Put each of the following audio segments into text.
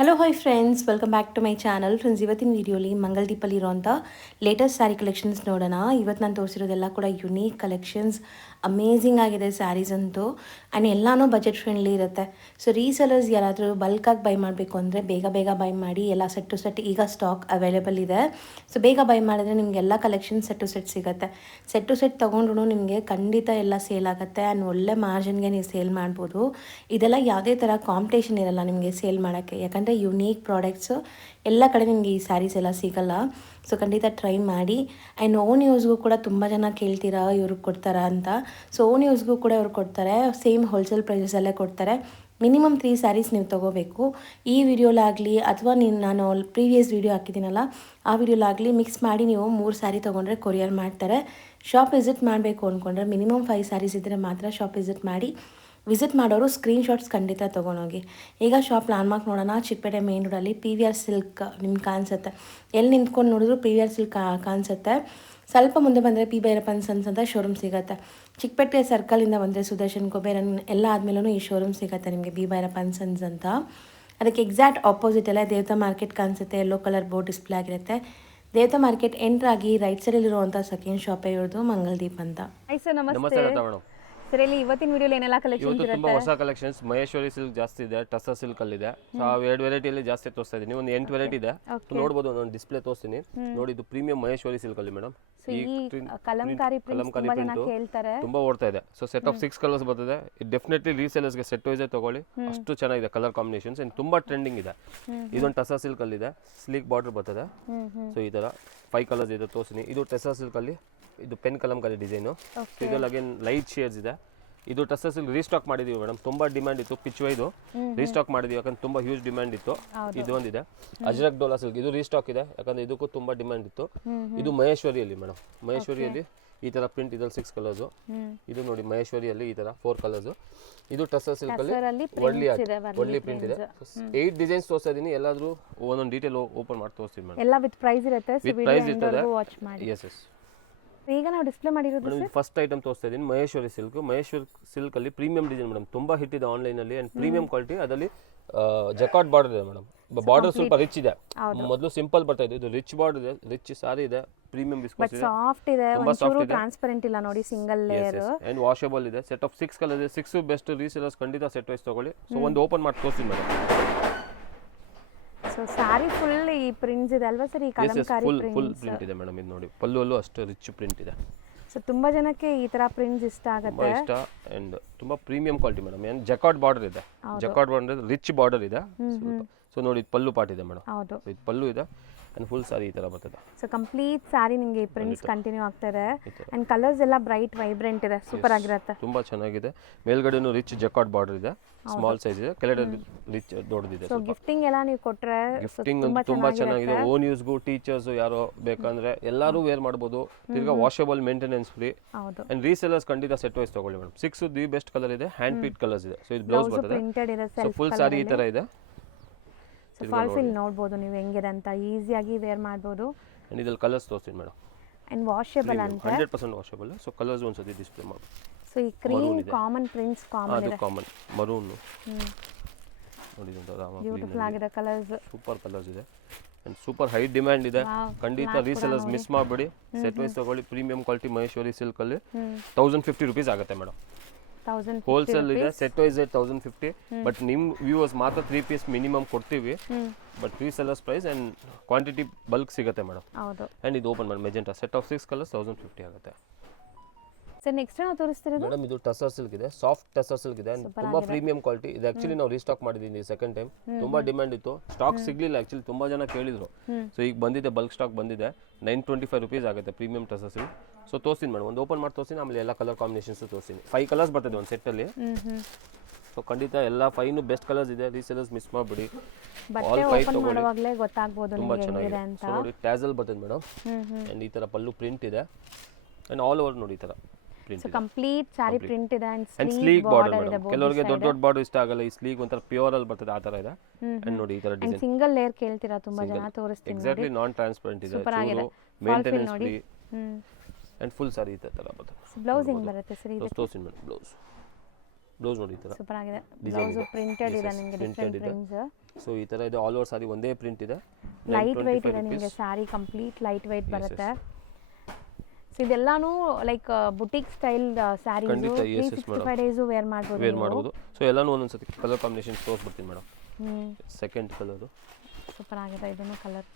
Hello hi friends, welcome back to my channel. Friends, ಇವತ್ತಿನ ವೀಡಿಯೋಲಿ ಮಂಗಲ್ದೀಪಲ್ಲಿ ಇರೋಂಥ ಲೇಟೆಸ್ಟ್ ಸ್ಯಾರಿ ಕಲೆಕ್ಷನ್ಸ್ ನೋಡೋಣ. ಇವತ್ತು ನಾನು ತೋರಿಸಿರೋದೆಲ್ಲ ಕೂಡ ಯುನೀಕ್ ಕಲೆಕ್ಷನ್ಸ್, ಅಮೇಝಿಂಗ್ ಆಗಿದೆ ಸ್ಯಾರೀಸ್ ಅಂತೂ. ಆ್ಯಂಡ್ ಎಲ್ಲನೂ ಬಜೆಟ್ ಫ್ರೆಂಡ್ಲಿ ಇರುತ್ತೆ. ಸೊ ರೀಸೆಲರ್ಸ್ ಯಾರಾದರೂ ಬಲ್ಕಾಗಿ ಬೈ ಮಾಡಬೇಕು ಅಂದರೆ ಬೇಗ ಬೇಗ ಬೈ ಮಾಡಿ. ಎಲ್ಲ ಸೆಟ್ ಟು ಸೆಟ್ ಈಗ ಸ್ಟಾಕ್ ಅವೈಲೇಬಲ್ ಇದೆ. ಸೊ ಬೇಗ ಬೈ ಮಾಡಿದ್ರೆ ನಿಮಗೆಲ್ಲ ಕಲೆಕ್ಷನ್ ಸೆಟ್ ಟು ಸೆಟ್ ಸಿಗುತ್ತೆ. ಸೆಟ್ ಟು ಸೆಟ್ ತೊಗೊಂಡ್ರು ನಿಮಗೆ ಖಂಡಿತ ಎಲ್ಲ ಸೇಲ್ ಆಗುತ್ತೆ. ಆ್ಯಂಡ್ ಒಳ್ಳೆ ಮಾರ್ಜಿನ್ಗೆ ನೀವು ಸೇಲ್ ಮಾಡ್ಬೋದು. ಇದೆಲ್ಲ ಯಾವುದೇ ಥರ ಕಾಂಪಿಟೇಷನ್ ಇರಲ್ಲ ನಿಮಗೆ ಸೇಲ್ ಮಾಡೋಕ್ಕೆ, ಯಾಕಂದರೆ ಯುನೀಕ್ ಪ್ರಾಡಕ್ಟ್ಸು ಎಲ್ಲ ಕಡೆ ನಿಮಗೆ ಈ ಸ್ಯಾರೀಸ್ ಎಲ್ಲ ಸಿಗಲ್ಲ. ಸೊ ಖಂಡಿತ ಟ್ರೈ ಮಾಡಿ. ಆ್ಯಂಡ್ ಓನ್ ಯೂಸ್ಗೂ ಕೂಡ ತುಂಬ ಜನ ಕೇಳ್ತೀರಾ ಇವ್ರಿಗೆ ಕೊಡ್ತಾರಾ ಅಂತ. ಸೊ ಓನ್ ಯೂಸ್ಗೂ ಕೂಡ ಇವ್ರು ಕೊಡ್ತಾರೆ. ಸೇಮ್ ಹೋಲ್ಸೇಲ್ ಪ್ರೈಸಲ್ಲೇ ಕೊಡ್ತಾರೆ. ಮಿನಿಮಮ್ 3 ಸ್ಯಾರೀಸ್ ನೀವು ತೊಗೋಬೇಕು. ಈ ವಿಡಿಯೋಲಾಗಲಿ ಅಥವಾ ನಾನು ಪ್ರೀವಿಯಸ್ ವೀಡಿಯೋ ಹಾಕಿದ್ದೀನಲ್ಲ ಆ ವಿಡಿಯೋಲಾಗಲಿ ಮಿಕ್ಸ್ ಮಾಡಿ ನೀವು 3 ಸ್ಯಾರಿ ತೊಗೊಂಡ್ರೆ ಕೊರಿಯರ್ ಮಾಡ್ತಾರೆ. ಶಾಪ್ ವಿಸಿಟ್ ಮಾಡಬೇಕು ಅಂದ್ಕೊಂಡ್ರೆ ಮಿನಿಮಮ್ 5 ಸ್ಯಾರೀಸ್ ಇದ್ದರೆ ಮಾತ್ರ ಶಾಪ್ ವಿಸಿಟ್ ಮಾಡಿ. ವಿಸಿಟ್ ಮಾಡೋರು ಸ್ಕ್ರೀನ್ಶಾಟ್ಸ್ ಖಂಡಿತ ತೊಗೊಂಡೋಗಿ. ಈಗ ಶಾಪ್ ಲ್ಯಾಂಡ್ಮಾರ್ಕ್ ನೋಡೋಣ. ಚಿಕ್ಕಪೇಟೆ ಮೇನ್ ರೋಡಲ್ಲಿ PVR ಸಿಲ್ಕ್ ನಿಮ್ಗೆ ಕಾಣಿಸುತ್ತೆ. ಎಲ್ಲಿ ನಿಂತ್ಕೊಂಡು ನೋಡಿದ್ರು PVR ಸಿಲ್ಕ್ ಕಾಣಿಸುತ್ತೆ. ಸ್ವಲ್ಪ ಮುಂದೆ ಬಂದರೆ ಪಿ ಭೈರಪ್ಪನ್ ಸನ್ಸ್ ಅಂತ ಶೋರೂಮ್ ಸಿಗುತ್ತೆ. ಚಿಕ್ಕಪೇಟೆ ಸರ್ಕಲಿಂದ ಬಂದರೆ ಸುದರ್ಶನ್ ಕುಬೇರನ್ ಎಲ್ಲ ಆದಮೇಲೂ ಈ ಶೋರೂಮ್ ಸಿಗುತ್ತೆ ನಿಮಗೆ, ಬಿ ಭೈರಪ್ಪನ್ ಸನ್ಸ್ ಅಂತ. ಅದಕ್ಕೆ ಎಕ್ಸಾಕ್ಟ್ ಆಪೋಸಿಟಲ್ಲೇ ದೇವತಾ ಮಾರ್ಕೆಟ್ ಕಾಣಿಸುತ್ತೆ. ಯೆಲ್ಲೋ ಕಲರ್ ಬೋರ್ಡ್ ಡಿಸ್ಪ್ಲೇ ಆಗಿರುತ್ತೆ. ದೇವತಾ ಮಾರ್ಕೆಟ್ ಎಂಟ್ರಾಗಿ ರೈಟ್ ಸೈಡಲ್ಲಿರುವಂಥ ಸೆಕೆಂಡ್ ಶಾಪೇ ಇರೋದು ಮಂಗಲ್ದೀಪ್ ಅಂತ. ನಮಸ್ತೆ ಸರ್, ಇಲ್ಲಿ ಇವತ್ತಿನ ವಿಡಿಯೋಲಿ ಏನೆಲ್ಲ ಕಲೆಕ್ಷನ್ಸ್ ಇವತ್ತು ಇರುತ್ತೆ? ತುಂಬಾ ಹೊಸ ಕಲೆಕ್ಷನ್ಸ್ ಮಹೇಶ್ವರಿ ಸಿಲ್ಕ್ ಜಾಸ್ತಿ ಇದೆ, ಟಸ್ಸರ್ ಸಿಲ್ಕ್ ಅಲ್ಲಿ ಇದೆ. ಸೊ ಆ 2 ವೆರೈಟಿಯಲ್ಲಿ ಜಾಸ್ತಿ ತೋರಿಸ್ತಾ ಇದೀನಿ. ಒಂದು 8 ವೆರೈಟಿ ಇದೆ, ನೋಡಬಹುದು. ಒಂದು ಡಿಸ್ಪ್ಲೇ ತೋರಿಸ್ತೀನಿ ನೋಡಿ. ಇದು ಪ್ರೀಮಿಯಂ ಮಹೇಶ್ವರಿ ಸಿಲ್ಕ್ ಅಲ್ಲಿ ಮೇಡಮ್. ಈ ಕಲಂಕಾರಿ ಪ್ರಿಂಟ್ ತುಂಬಾ ಜನ ಕೇಳ್ತಾರೆ, ತುಂಬಾ ಓಡ್ತಾ ಇದೆ. ಸೊ ಸೆಟ್ ಆಫ್ 6 ಕಲರ್ಸ್ ಬರ್ತದೆ. ಇದು ಡೆಫಿನೆಟ್ಲಿ ರೀಸೇಲರ್ಸ್ ಗೆ ಸೆಟ್ ವೈಸ್ ತಗೊಳ್ಳಿ, ಅಷ್ಟು ಚೆನ್ನಾಗಿದೆ ಕಲರ್ ಕಾಂಬಿನೇಷನ್ಸ್. ಅಂಡ್ ತುಂಬಾ ಟ್ರೆಂಡಿಂಗ್ ಇದೆ. ಇದೊಂದು ಟಸ್ಸರ್ ಸಿಲ್ಕ್ ಅಲ್ಲಿ ಇದೆ, ಸ್ಲೀಕ್ ಬಾರ್ಡರ್ ಬರ್ತದೆ. ಸೊ ಈ ತರ 5 ಕಲರ್ಸ್ ಇದೆ ತೋರಿಸ್ತೀನಿ. ಇದು ಟಸ್ಸರ್ ಸಿಲ್ಕ್ ಅಲ್ಲಿ, ಇದು ಪೆನ್ ಕಲಂಕಾರಿ ಡಿಸೈನು. ಇದರಲ್ಲಿ ಅಗೇನ್ ಲೈಟ್ ಶೇಡ್ಸ್ ಇದೆ. ಇದು ಟಸ್ಸರ್ ಸಿಲ್ಕ್ ರೀಸ್ಟಾಕ್ ಮಾಡಿದೀವಿ ಮೇಡಮ್. ತುಂಬಾ ಡಿಮ್ಯಾಂಡ್ ಇತ್ತು. ಪಿಚ್ ವೈದು ರೀಸ್ಟಾಕ್ ಮಾಡಿದೀವಿ, ಯಾಕಂದ್ರೆ ತುಂಬಾ ಹ್ಯೂಜ್ ಡಿಮ್ಯಾಂಡ್ ಇತ್ತು. ಇದು ಒಂದಿದೆ ಅಜ್ರಕ್ ಡೋಲಾ ಸಿಲ್ಕ್, ಇದು ರೀಸ್ಟಾಕ್ ಇದೆ, ಯಾಕಂದ್ರೆ ಇದಕ್ಕೂ ತುಂಬಾ ಡಿಮ್ಯಾಂಡ್ ಇತ್ತು. ಇದು ಮಹೇಶ್ವರಿಯಲ್ಲಿ ಮೇಡಮ್. ಮಹೇಶ್ವರಿಯಲ್ಲಿ ಈ ತರ ಪ್ರಿಂಟ್ ಇದ್ರಲ್ಲಿ 6 ಕಲರ್ಸ್. ಇದು ನೋಡಿ ಮಹೇಶ್ವರಿಯಲ್ಲಿ ಈ ತರ 4 ಕಲರ್ಸ್. ಇದು ಟಸ್ಸರ್ ಸಿಲ್ಕ್ ಅಲ್ಲಿ ಒಳ್ಳೆ ಪ್ರಿಂಟ್ ಇದೆ. 8 ಡಿಸೈನ್ಸ್ ತೋರಿಸ್ತಾ ಇದೀನಿ. ಎಲ್ಲಾದ್ರೂ ಒಂದೊಂದು ಡೀಟೇಲ್ ಓಪನ್ ಮಾಡಿ ತೋರಿಸ್ತೀನಿ ಮೇಡಮ್. ಎಲ್ಲ ವಿತ್ ಪ್ರೈಸ್ ಇರುತ್ತೆ. ವಿತ್ ಪ್ರೈಸ್ ಇರ್ತದೆ. Yes yes. ಈಗ ನಾವು ಡಿಸ್ಪ್ಲೇ ಮಾಡಿರೋದು ಫಸ್ಟ್ ಐಟಮ್ ತೋರಿಸ್ತಾ ಇದೀನಿ ಮಹೇಶ್ವರಿ ಸಿಲ್ಕ್. ಮಹೇಶ್ವರಿ ಸಿಲ್ಕ್ ಅಲ್ಲಿ ಪ್ರೀಮಿಯಂ ಡಿಸೈನ್ ಮೇಡಮ್. ತುಂಬಾ ಹಿಟ್ ಇದೆ ಆನ್ಲೈನ್ ಅಲ್ಲಿ. And premium quality. ಅದರಲ್ಲಿ ಜಕಾರ್ಡ್ ಬಾರ್ಡರ್ ಇದೆ ಮೇಡಮ್. ಬಾರ್ಡರ್ ಸ್ವಲ್ಪ ರಿಚ್ ಇದೆ. ಮೊದಲು ಸಿಂಪಲ್ ಬರ್ತಾ ಇದೆ, ಇದು ರಿಚ್ ಬಾರ್ಡರ್ ಇದೆ, ರಿಚ್ ಸಾರಿ ಇದೆ, ಪ್ರೀಮಿಯಂ ಬಿಸ್ಕಸ್ ಇದೆ, ಸಾಫ್ಟ್ ಇದೆ, ಒಂಚೂರು ಟ್ರಾನ್ಸ್ಪರೆಂಟ್ ಇಲ್ಲ ನೋಡಿ, ಸಿಂಗಲ್ ಲೇಯರ್ ಅಂಡ್ ವಾಷಬಲ್ ಇದೆ. ಸೆಟ್ ಆಫ್ 6 ಕಲರ್ ಇದೆ. 6 ಬೆಸ್ಟ್ ರೀಸೇಲರ್ಸ್ ಖಂಡಿತ ಸೆಟ್ ವೈಸ್ ತಗೊಳ್ಳಿ. ಸೊ ಒಂದು ಓಪನ್ ಮಾಡಿ ತೋರಿಸ್ತೀನಿ ಮೇಡಮ್. ಸೊ ಸಾರಿ ಫುಲ್ ಈ ಪ್ರಿಂಟ್ಸ್ ಇದೆ ಅಲ್ವಾ ಸರ್? ಈ ಕಲಂಕಾರಿ ಫುಲ್ ಪ್ರಿಂಟ್ ಇದೆ ಮೇಡಮ್. ಇದು ನೋಡಿ ಪಲ್ಲುವಲ್ಲೂ ಅಷ್ಟು ರಿಚ್ ಪ್ರಿಂಟ್ ಇದೆ. ಸೊ ತುಂಬಾ ಜನಕ್ಕೆ ಈ ತರ ಪ್ರಿಂಟ್ಸ್ ಇಷ್ಟ ಆಗುತ್ತೆ. ಇಷ್ಟ. ಅಂಡ್ ತುಂಬಾ ಪ್ರೀಮಿಯಂ ಕ್ವಾಲಿಟಿ ಮೇಡಮ್. ಏನು ಜಕಾರ್ಡ್ ಬಾರ್ಡರ್ ಇದೆ. ಜಕಾರ್ಡ್ ಬಾರ್ಡರ್ ರಿಚ್ ಬಾರ್ಡರ್ ಇದೆ. ಸೊ ನೋಡಿ ಇದು ಪಲ್ಲು ಪಾರ್ಟ್ ಇದೆ ಮೇಡಮ್. ಹೌದು, ಇದು ಪಲ್ಲು ಇದೆ. ಅಂಡ್ ಫುಲ್ ಸಾರಿ ಈ ತರ ಬರ್ತದೆ. ಸೊ ಕಂಪ್ಲೀಟ್ ಸಾರಿ ನಿಮಗೆ ಈ ಪ್ರಿಂಟ್ಸ್ ಕಂಟಿನ್ಯೂ ಆಗ್ತಾರೆ. ಅಂಡ್ ಕಲರ್ಸ್ ಎಲ್ಲ ಬ್ರೈಟ್ ವೈಬ್ರೆಂಟ್ ಇದೆ, ಸೂಪರ್ ಆಗಿರುತ್ತೆ. ತುಂಬಾ ಚೆನ್ನಾಗಿದೆ. ಮೇಲ್ಗಡೆನೂ ರಿಚ್ ಜಕಾರ್ಡ್ ಬಾರ್ಡರ್ ಇದೆ, ಸ್ಮಾಲ್ ಸೈಜ್ ಇದೆ. ಕೆಳಗಡೆ ರಿಚ್ ದೊಡ್ಡದಿದೆ. ಸೊ ಗಿಫ್ಟಿಂಗ್ ಎಲ್ಲ ನೀವು ಕೊಟ್ರೆ ಗಿಫ್ಟಿಂಗ್ ತುಂಬಾ ಚೆನ್ನಾಗಿದೆ. ಓನ್ ಯೂಸ್ಗೂ ಟೀಚರ್ಸ್ ಯಾರೋ ಬೇಕಂದ್ರೆ ಎಲ್ಲರೂ ವೇರ್ ಮಾಡಬಹುದು. ತಿರ್ಗಾ ವಾಷಬಲ್, ಮೇಂಟೆನೆನ್ಸ್ ಫ್ರೀ. ಹೌದು. ಅಂಡ್ ರೀಸೇಲರ್ಸ್ ಖಂಡಿತ ಸೆಟ್ ವೈಸ್ ತಗೊಳ್ಳಿ ಮೇಡಮ್. 6 ದಿ ಬೆಸ್ಟ್ ಕಲರ್ ಇದೆ. ಹ್ಯಾಂಡ್ ಪೀಟ್ ಕಲರ್ಸ್ ಇದೆ. ಸೊ ಇದು ಬ್ಲೌಸ್ ಬರ್ತದೆ. ಪ್ರಿಂಟೆಡ್ ಇದೆ, ಸೊ ಫುಲ್ ಸಾರಿ ಈ ತರ ಇದೆ. ಸೊ ಫಾಲ್ ಫಿಲ್ ನೋಡಬಹುದು ನೀವು ಹೆಂಗಿದೆ ಅಂತ. ಈಸಿಯಾಗಿ ವೇರ್ ಮಾಡಬಹುದು. ಅಂಡ್ ಇದರಲ್ಲಿ ಕಲರ್ಸ್ ತೋರಿಸ್ತೀನಿ ಮೇಡಮ್. ಅಂಡ್ ವಾಷಬಲ್ ಅಂತ 100% ವಾಷಬಲ್. ಸೊ ಕಲರ್ಸ್ ಒಂದ್ಸತಿ ಡಿಸ್ಪ್ಲೇ ಮಾಡಿ. ಸೊ ಈ ಕ್ರೀಮ್ ಕಾಮನ್ ಪ್ರಿಂಟ್ಸ್ ಕಾಮನ್ ಇದೆ. ಕಾಮನ್ ಮರೂನ್ ನೋಡಿ, ಇದು ಬ್ಯೂಟಿಫುಲ್ ಆಗಿದೆ ಕಲರ್ಸ್. ಸೂಪರ್ ಕಲರ್ಸ್ ಇದೆ. ಅಂಡ್ ಸೂಪರ್ ಹೈ ಡಿಮ್ಯಾಂಡ್ ಇದೆ. ಖಂಡಿತ ರೀಸೇಲರ್ಸ್ ಮಿಸ್ ಮಾಡಬೇಡಿ. ಸೆಟ್ ವೈಸ್ ತಗೊಳ್ಳಿ. ಪ್ರೀಮಿಯಂ ಕ್ವಾಲಿಟಿ ಮಹೇಶ್ವರಿ ಸಿಲ್ಕ್ ಅಲ್ಲಿ 1050 ರೂಪೀಸ್ ಆಗುತ್ತೆ ಮೇಡಮ್. ಹೋಲ್ಸೇಲ್ ಇದೆ. Set wise 1050. ಬಟ್ ನಿಮ್ ವ್ಯೂವರ್ಸ್ ಮಾತ್ರ 3 ಪೀಸ್ ಮಿನಿಮಮ್ ಕೊಡ್ತೀವಿ. But resellers price and quantity bulk ಸಿಗುತ್ತೆ ಮೇಡಮ್. ಹೌದು. ಅಂಡ್ ಇದು ಓಪನ್ ಮಾಡಿ ಮೆಜೆಂಟಾ ಸೆಟ್ ಆಫ್ 6 ಕಲರ್ಸ್ 1050 ಆಗುತ್ತೆ. ಸರ್ ನೆಕ್ಸ್ಟ್ ನಾವು ತೋರಿಸ್ತಿರೋದು ಮೇಡಮ್ ಇದು ಟಸರ್ ಸಿಲ್ಕ್ ಇದೆ. ಸಾಫ್ಟ್ ಟಸರ್ ಸಿಲ್ಕ್ ಇದೆ. ತುಂಬಾ ಪ್ರೀಮಿಯಂ ಕ್ವಾಲಿಟಿ ಇದು. ಆಕ್ಚುಲಿ ನಾವು ರೀಸ್ಟಾಕ್ ಮಾಡಿದೀನಿ ಸೆಕೆಂಡ್ ಟೈಮ್. ತುಂಬಾ ಡಿಮ್ಯಾಂಡ್ ಇತ್ತು, ಸ್ಟಾಕ್ ಸಿಗ್ಲಿಲ್ಲ. ಆಕ್ಚುಲಿ ತುಂಬಾ ಜನ ಕೇಳಿದ್ರು. ಸೊ ಈಗ ಬಂದಿದೆ, ಬಲ್ಕ್ ಸ್ಟಾಕ್ ಬಂದಿದೆ. 925 ರೂಪೀಸ್ ಆಗುತ್ತೆ ಪ್ರೀಮಿಯಂ ಟಸರ್ ಸಿಲ್ಕ್. ಸೊ ತೋರಿಸ್ತೀನಿ ಮೇಡಮ್, ಒಂದು ಓಪನ್ ಮಾಡಿ ತೋರಿಸ್ತೀನಿ. ಆಮೇಲೆ ಎಲ್ಲ ಕಲರ್ ಕಾಂಬಿನೇಷನ್ಸ್ ತೋರಿಸ್ತೀನಿ. 5 ಕಲರ್ಸ್ ಬರ್ತದೆ ಒಂದು ಸೆಟ್ ಅಲ್ಲಿ. ಸೊ ಖಂಡಿತ ಎಲ್ಲ 5 ಬೆಸ್ಟ್ ಕಲರ್ಸ್ ಇದೆ. ರೀಸೇಲರ್ಸ್ ಮಿಸ್ ಮಾಡಬೇಡಿ. ಆಲ್ 5 ತಗೊಳ್ಳಿ, ಗೊತ್ತಾಗಬಹುದು ನಿಮಗೆ ಹೆಂಗಿದೆ ಅಂತ. ಸೊ ನೋಡಿ ಟ್ಯಾಸಲ್ ಬರ್ತದೆ ಮೇಡಮ್. ಅಂಡ್ ಈ ತರ ಪಲ್ಲು ಪ್ರಿಂಟ್ ಇದೆ. ಅಂಡ್ ಆಲ್ ಓವರ್ ನೋಡಿ ಈ ತರ ಸೊ ಕಂಪ್ಲೀಟ್ ಸಾರಿ ಪ್ರಿಂಟ್ ಇದೆ. ಅಂಡ್ ಸ್ಲೀಕ್ ಬಾರ್ಡರ್ ಇದೆ. ಕೆಲವರಿಗೆ ದೊಡ್ಡ ದೊಡ್ಡ ಬಾರ್ಡರ್ ಇಷ್ಟ ಆಗಲ್ಲ. ಈ ಸ್ಲೀಕ್ ಒಂಥರ ಪ್ಯೂರ್ ಅಲ್ಲಿ ಬರ್ತದೆ, ಆ ತರ ಇದೆ. ಅಂಡ್ ನೋಡಿ ಈ ತರ ಡಿಸೈನ್. ಸಿಂಗಲ್ ಲೇಯರ್ ಕೇಳ್ತೀರಾ ತುಂಬಾ ಜನ, ತೋರಿಸ್ತೀನಿ. ಎಕ್ಸಾಕ್ಟ್ಲಿ ನಾನ್ ಟ್ರಾನ್ಸ್ಪರೆಂಟ್ ಇದೆ. ಚೂರು ಮೇಂಟೆನೆನ್ಸ್ ಫ್ರೀ. ಅಂಡ್ ಫುಲ್ ಸಾರಿ ಈ ತರ ಬರ್ತದೆ. ಬ್ಲೌಸ್ ಹೆಂಗ್ ಬರುತ್ತೆ ಸರ್? ಇದು ತೋರಿಸ್ತೀನಿ ಮೇಡಮ್ ಬ್ಲೌಸ್. ಬ್ಲೌಸ್ ನೋಡಿ ಈ ಥರ ಸೂಪರ್ ಆಗಿದೆ. ಬ್ಲೌಸ್ ಪ್ರಿಂಟೆಡ್ ಇದೆ ನಿಮಗೆ, ಡಿಫರೆಂಟ್ ಪ್ರಿಂಟ್ಸ್. ಸೊ ಈ ಥರ ಇದೆ, ಆಲ್ ಓವರ್ ಸಾರಿ ಒಂದೇ ಪ್ರಿಂಟ್ ಇದೆ. ಲೈಟ್ ವೆಯ್ಟ್ ಇದೆ ನಿಮಗೆ, ಸ್ಯಾರಿ ಕಂಪ್ಲೀಟ್ ಲೈಟ್ ವೆಯ್ಟ್ ಬರುತ್ತೆ. ಸೊ ಇದೆಲ್ಲಾನು like boutique style sarees, 365 days wear ಮಾಡ್ಬೋದು. ಸೊ ಎಲ್ಲಾನು ಒಂದೊಂದ್ಸತಿ ಕಲರ್ ಕಾಂಬಿನೇಷನ್ ತೋರಿಸ್ಬಿಡ್ತೀನಿ ಮೇಡಮ್. ಸೆಕೆಂಡ್ ಕಲರ್ ಸೂಪರ್ ಆಗಿದೆ, ಇದನ್ನು colour.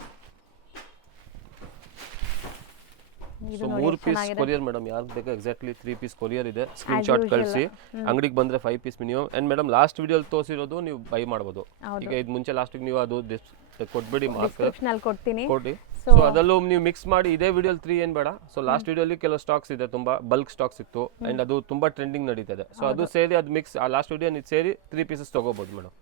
So 3 piece courier madam, ಯಾರು ಬೇಕಾ ಎಕ್ಸಾಕ್ಟ್ಲಿ 3 ಪೀಸ್ ಕೊರಿಯರ್ ಇದೆ. ಸ್ಕ್ರೀನ್ ಶಾಟ್ ಕಳಿಸಿ, ಅಂಗಡಿಗೆ ಬಂದ್ರೆ 5 piece minimum. And madam last ವಿಡಿಯೋಲಿ ತೋರಿಸಿರೋದು ನೀವು ಬೈ ಮಾಡ್ಬೋದು. ಈಗ ಇದು ಮುಂಚೆ ಲಾಸ್ಟ್ ನೀವು ಅದು ಕೊಟ್ಬಿಡಿ, ಮಾರ್ಕರ್ ಕೊಡ್ತೀನಿ ಕೊಡಿ. ಸೊ ಅದಲ್ಲೂ ನೀವು ಮಿಕ್ಸ್ ಮಾಡಿ, ಇದೇ ವಿಡಿಯೋಲಿ 3 ಏನ್ ಬೇಡ. ಸೊ ಲಾಸ್ಟ್ ವಿಡಿಯೋಲಿ ಕೆಲವು ಸ್ಟಾಕ್ಸ್ ಇದೆ, ತುಂಬಾ ಬಲ್ಕ್ ಸ್ಟಾಕ್ಸ್ ಇತ್ತು ಅಂಡ್ ಅದು ತುಂಬಾ ಟ್ರೆಂಡಿಂಗ್ ನಡೀತದೆ. ಸೊ ಅದು ಸೇರಿ ಅದು ಮಿಕ್ಸ್, ಆ ಲಾಸ್ಟ್ ವಿಡಿಯೋ ನೀವು ಸೇರಿ 3 ಪೀಸಸ್ ತಗೋಬಹುದು ಮೇಡಮ್.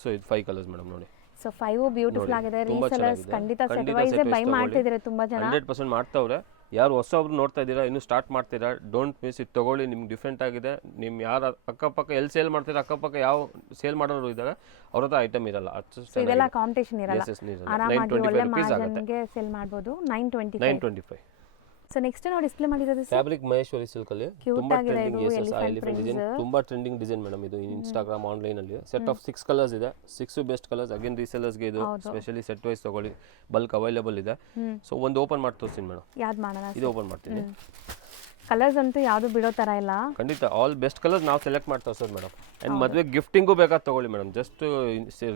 ಸೊ ಇದು 5 ಕಲರ್ಸ್ ಮೇಡಮ್ ನೋಡಿ. ಸೊ 5 ಬ್ಯೂಟಿಫುಲ್ ಆಗಿದೆ. ರೀಸೆಲ್ಲರ್ಸ್ ಖಂಡಿತ ಸೆಟ್ ವೈಸ್ ಬೈ ಮಾಡ್ತಿದ್ದಾರೆ ತುಂಬಾ ಜನ, 100% ಮಾಡ್ತಾವ್ರೆ. ಯಾರು ಹೊಸಬ್ರು ನೋಡ್ತಾ ಇದ್ದೀರಾ, ಇನ್ನು ಸ್ಟಾರ್ಟ್ ಮಾಡ್ತೀರಾ, ಡೋಂಟ್ ಮಿಸ್ ಇದು ತಗೊಳ್ಳಿ. ನಿಮ್ಗೆ ಡಿಫ್ರೆಂಟ್ ಆಗಿದೆ. ನಿಮ್ ಯಾರು ಅಕ್ಕಪಕ್ಕ ಎಲ್ಲಿ ಸೇಲ್ ಮಾಡ್ತೀರಾ, ಅಕ್ಕಪಕ್ಕ ಯಾವ ಸೇಲ್ ಮಾಡೋರು ಇದ್ದಾರೆ ಅವ್ರ ಹತ್ರ ಐಟಮ್ ಇರಲ್ಲ. ಇದೆಲ್ಲ ಕಾಂಪಿಟೇಷನ್ ಇರಲ್ಲ, ಆರಾಮಾಗಿ ಒಳ್ಳೆ ಮಾರ್ಜಿನ್ಗೆ ಸೇಲ್ ಮಾಡ್ಬೋದು. 925. ಸೊ ನೆಕ್ಸ್ಟ್ ನಾವು ಡಿಸ್ಪ್ಲೇ ಮಾಡಿರೋದು ಫ್ಯಾಬ್ರಿಕ್ ಮಹೇಶ್ವರಿ ಸಿಲ್ಕ್ ಅಲ್ಲಿ ತುಂಬಾ ಟ್ರೆಂಡಿಂಗ್ ಎಲಿಫೆಂಟ್ ಡಿಸೈನ್, ತುಂಬಾ ಟ್ರೆಂಡಿಂಗ್ ಡಿಸೈನ್ ಮೇಡಮ್. ಇದು ಇನ್ಸ್ಟಾಗ್ರಾಮ್ ಆನ್ಲೈನ್ ಅಲ್ಲಿ ಸೆಟ್ ಆಫ್ 6 ಕಲರ್ಸ್ ಇದೆ. 6 ಬೆಸ್ಟ್ ಕಲರ್ಸ್. ಅಗೇನ್ ರೀಸೆಲ್ಲರ್ಸ್ ಗೆ ಇದು ಸ್ಪೆಷಲಿ ಸೆಟ್ ವೈಸ್ ತಗೊಳ್ಳಿ, ಬಲ್ಕ್ ಅವೈಲೇಬಲ್ ಇದೆ. ಸೊ ಒಂದು ಓಪನ್ ಮಾಡಿ ತೋರಿಸ್ತೀನಿ ಮೇಡಮ್. ಯಾವ್ದು ಮಾಡೋಣ? ಇದು ಓಪನ್ ಮಾಡ್ತೀನಿ. ಕಲರ್ಸ್ ಅಂತೂ ಯಾವುದು ಬಿಡೋ ತರ ಇಲ್ಲ, ಖಂಡಿತ ಆಲ್ ಬೆಸ್ಟ್ ಕಲರ್ಸ್ ನಾವು ಸೆಲೆಕ್ಟ್ ಮಾಡಿ ತೋರಿಸೋದು ಮೇಡಮ್. ಅಂಡ್ ಮದುವೆ ಗಿಫ್ಟಿಂಗು ಬೇಕಾದ ತಗೊಳ್ಳಿ ಮೇಡಮ್, ಜಸ್ಟ್